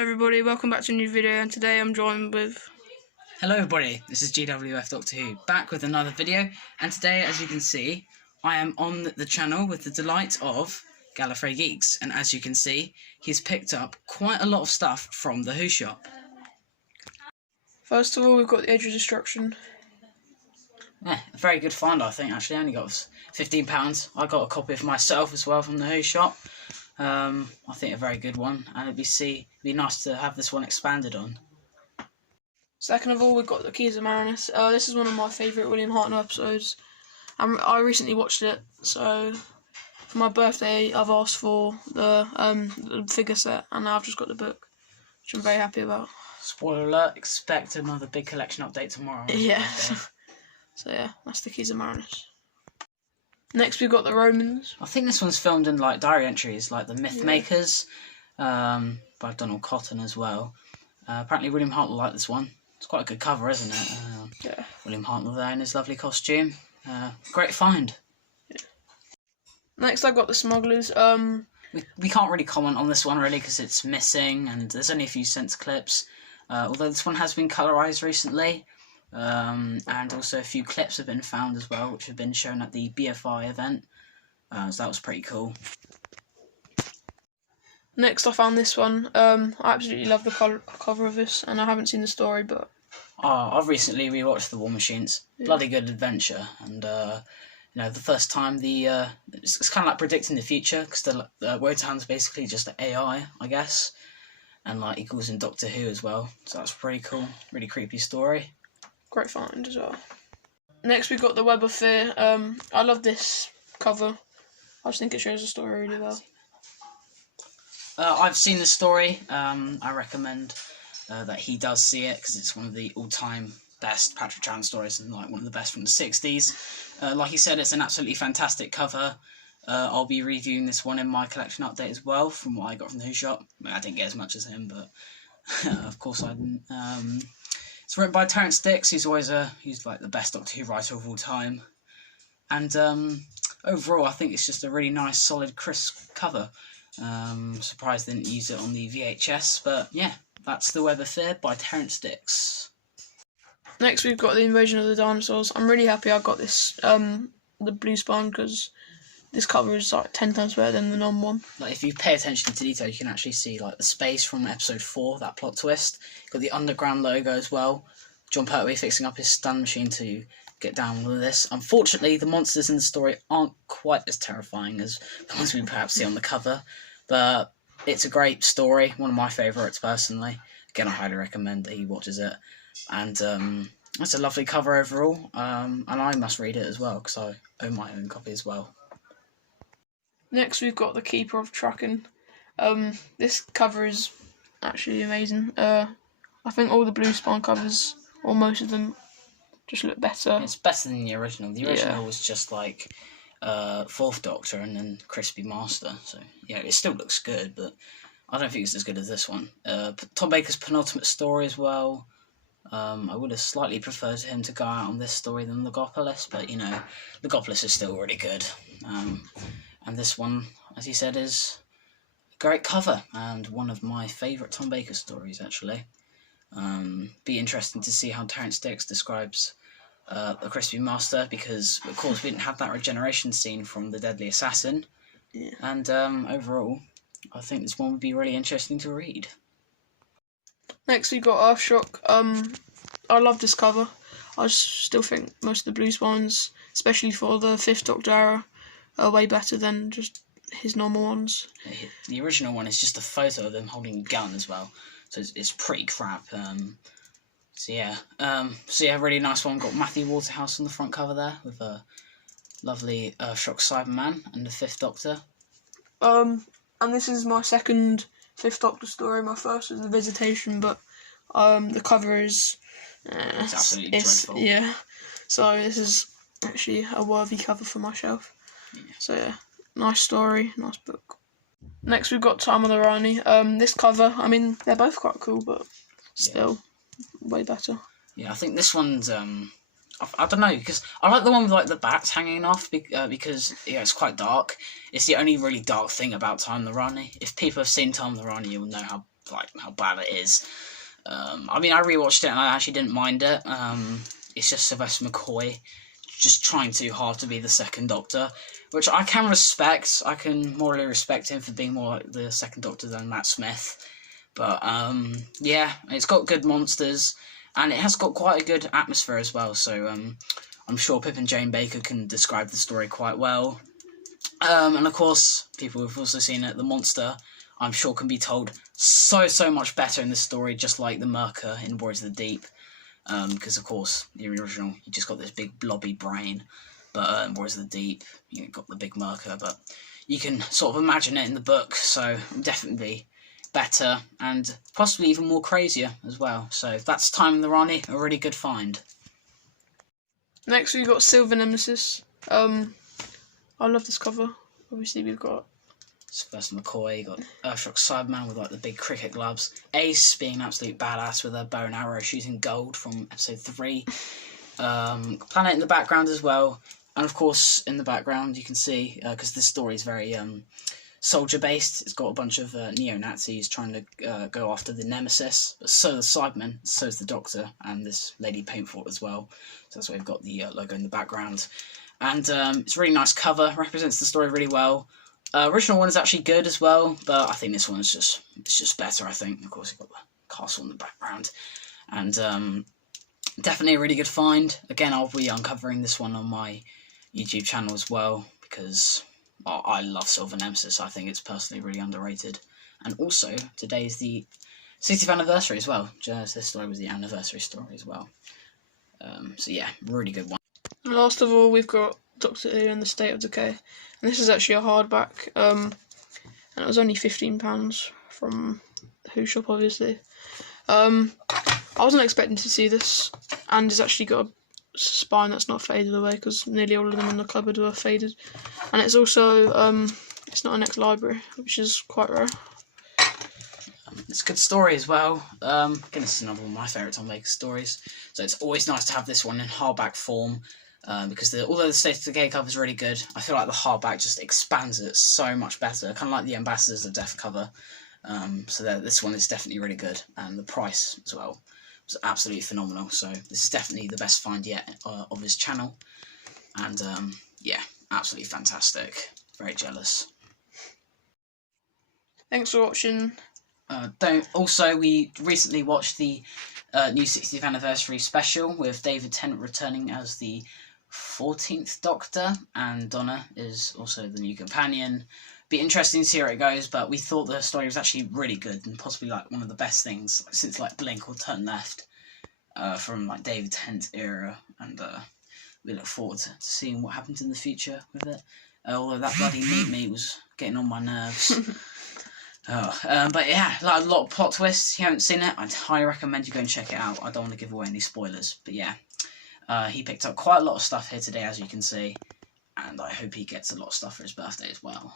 everybody, welcome back to a new video, and today I'm joined with... Hello everybody, this is GWF Doctor Who, back with another video, and today, as you can see, I am on the channel with the delight of Gallifrey Geeks, and as you can see, he's picked up quite a lot of stuff from the Who shop. First of all, we've got the Age of Destruction. Yeah, a very good find, I think, actually. I only got £15. I got a copy of myself as well from the Who shop. I think a very good one, and it'd be nice to have this one expanded on. Second of all, we've got the Keys of Marinus. This is one of my favourite William Hartnell episodes. I recently watched it, so for my birthday I've asked for the figure set, and now I've just got the book, which I'm very happy about. Spoiler alert, expect another big collection update tomorrow. Yeah. So yeah, that's the Keys of Marinus. Next we've got the Romans. I think this one's filmed in like diary entries, like the Myth Makers, by Donald Cotton as well. Apparently William Hartnell liked this one. It's quite a good cover, isn't it? Yeah. William Hartnell there in his lovely costume. Great find. Yeah. Next I've got the Smugglers. We can't really comment on this one really because it's missing and there's only a few sense clips. Although this one has been colorized recently. And also a few clips have been found as well, which have been shown at the BFI event, so that was pretty cool. Next I found this one. I absolutely love the cover of this, and I haven't seen the story, but... I've recently rewatched The War Machines. Yeah. Bloody good adventure, and you know, the first time it's kind of like predicting the future, because the Wotan's basically just an AI, I guess, and like he calls in Doctor Who as well, so that's pretty cool, really creepy story. Great find as well. Next we've got the Web of Fear. I love this cover. I just think it shows the story really well. I've seen the story. I recommend that he does see it because it's one of the all-time best Patrick Chan stories and like one of the best from the 60s. Like he said, it's an absolutely fantastic cover. I'll be reviewing this one in my collection update as well from what I got from the Who shop. I mean, I didn't get as much as him, but of course I didn't. It's written by Terrance Dicks, who's like the best Doctor Who writer of all time. And overall, I think it's just a really nice, solid, crisp cover. Surprised they didn't use it on the VHS, but yeah, that's The Web of Fear by Terrance Dicks. Next, we've got The Invasion of the Dinosaurs. I'm really happy I got this, the blue spine, because this cover is like 10 times better than the non-one. Like if you pay attention to detail, you can actually see like the space from episode 4, that plot twist. Got the underground logo as well. Jon Pertwee fixing up his stun machine to get down with this. Unfortunately, the monsters in the story aren't quite as terrifying as the ones we perhaps see on the cover, but it's a great story. One of my favourites personally. Again, I highly recommend that he watches it. And it's a lovely cover overall. And I must read it as well because I own my own copy as well. Next we've got The Keeper of Traken. This cover is actually amazing. I think all the blue spine covers, or most of them, just look better. It's better than the original. The original was just like Fourth Doctor and then Crispy Master. So yeah, it still looks good, but I don't think it's as good as this one. Tom Baker's penultimate story as well. I would have slightly preferred him to go out on this story than Logopolis, but you know, Logopolis is still really good. And this one, as he said, is a great cover and one of my favourite Tom Baker stories, actually. Be interesting to see how Terrance Dicks describes the Crispy Master, because, of course, we didn't have that regeneration scene from the Deadly Assassin. Yeah. And overall, I think this one would be really interesting to read. Next, we got Earthshock. I love this cover. I still think most of the blue spines, especially for the 5th Doctor era, are way better than just his normal ones. The original one is just a photo of them holding a gun as well, so it's pretty crap. So yeah, really nice one. Got Matthew Waterhouse on the front cover there with a lovely Shock Cyberman and the 5th Doctor. And this is my second 5th Doctor story. My first was The Visitation, but the cover is it's absolutely dreadful. Yeah, so this is actually a worthy cover for my shelf. Yeah. So yeah, nice story, nice book. Next we've got Time of the Rani. This cover, I mean, they're both quite cool, but still way better. Yeah, I think this one's I don't know, because I like the one with like the bats hanging off because yeah, it's quite dark. It's the only really dark thing about Time of the Rani. If people have seen Time of the Rani, you'll know how like how bad it is. I mean, I rewatched it and I actually didn't mind it. It's just Sylvester McCoy just trying too hard to be the second Doctor, which I can respect. I can morally respect him for being more like the second Doctor than Matt Smith. But yeah, it's got good monsters and it has got quite a good atmosphere as well. So I'm sure Pip and Jane Baker can describe the story quite well. And of course, people who've also seen it, the monster, I'm sure can be told so much better in this story, just like the Merca in Warriors of the Deep. Because of course, the original, you just got this big blobby brain, but in Warriors of the Deep, you got the big Merca, but you can sort of imagine it in the book, so definitely better, and possibly even more crazier as well. So that's Time in the Rani, a really good find. Next we've got Silver Nemesis. I love this cover. Obviously we've got Sylvester McCoy, you got Earthshock Cyberman with like the big cricket gloves, Ace being an absolute badass with a bow and arrow shooting gold from episode 3, Planet in the background as well, and of course in the background you can see, because this story is very soldier based, it's got a bunch of neo-Nazis trying to go after the Nemesis, but so the Cybermen, so is the Doctor, and this Lady Paintfort as well, so that's why we've got the logo in the background, and it's a really nice cover, represents the story really well. Original one is actually good as well, but I think this one is just better, I think. Of course, you've got the castle in the background. And definitely a really good find. Again, I'll be uncovering this one on my YouTube channel as well, because I love Silver Nemesis. I think it's personally really underrated. And also, today is the 60th anniversary as well. Just this story was the anniversary story as well. So yeah, really good one. And last of all, we've got Doctor Who and the State of Decay. And this is actually a hardback, and it was only £15 from the Who shop, obviously. I wasn't expecting to see this, and it's actually got a spine that's not faded away, because nearly all of them in the cupboard were faded. And it's also, it's not an ex-library, which is quite rare. It's a good story as well. Again, this is another one of my favourite Tom Baker stories. So it's always nice to have this one in hardback form. Because although the State of Decay cover is really good, I feel like the hardback just expands it so much better, kind of like the Ambassadors of Death cover. So this one is definitely really good, and the price as well was absolutely phenomenal. So this is definitely the best find yet of his channel, and yeah, absolutely fantastic. Very jealous. Thanks for watching. We recently watched the new 60th anniversary special with David Tennant returning as the 14th Doctor, and Donna is also the new companion. Be interesting to see where it goes, but we thought the story was actually really good and possibly like one of the best things since like Blink or Turn Left from like David Tennant's era, and we look forward to seeing what happens in the future with it. Although that bloody meat was getting on my nerves. But yeah, like a lot of plot twists. If you haven't seen it, I'd highly recommend you go and check it out. I don't want to give away any spoilers, but yeah, he picked up quite a lot of stuff here today, as you can see, and I hope he gets a lot of stuff for his birthday as well.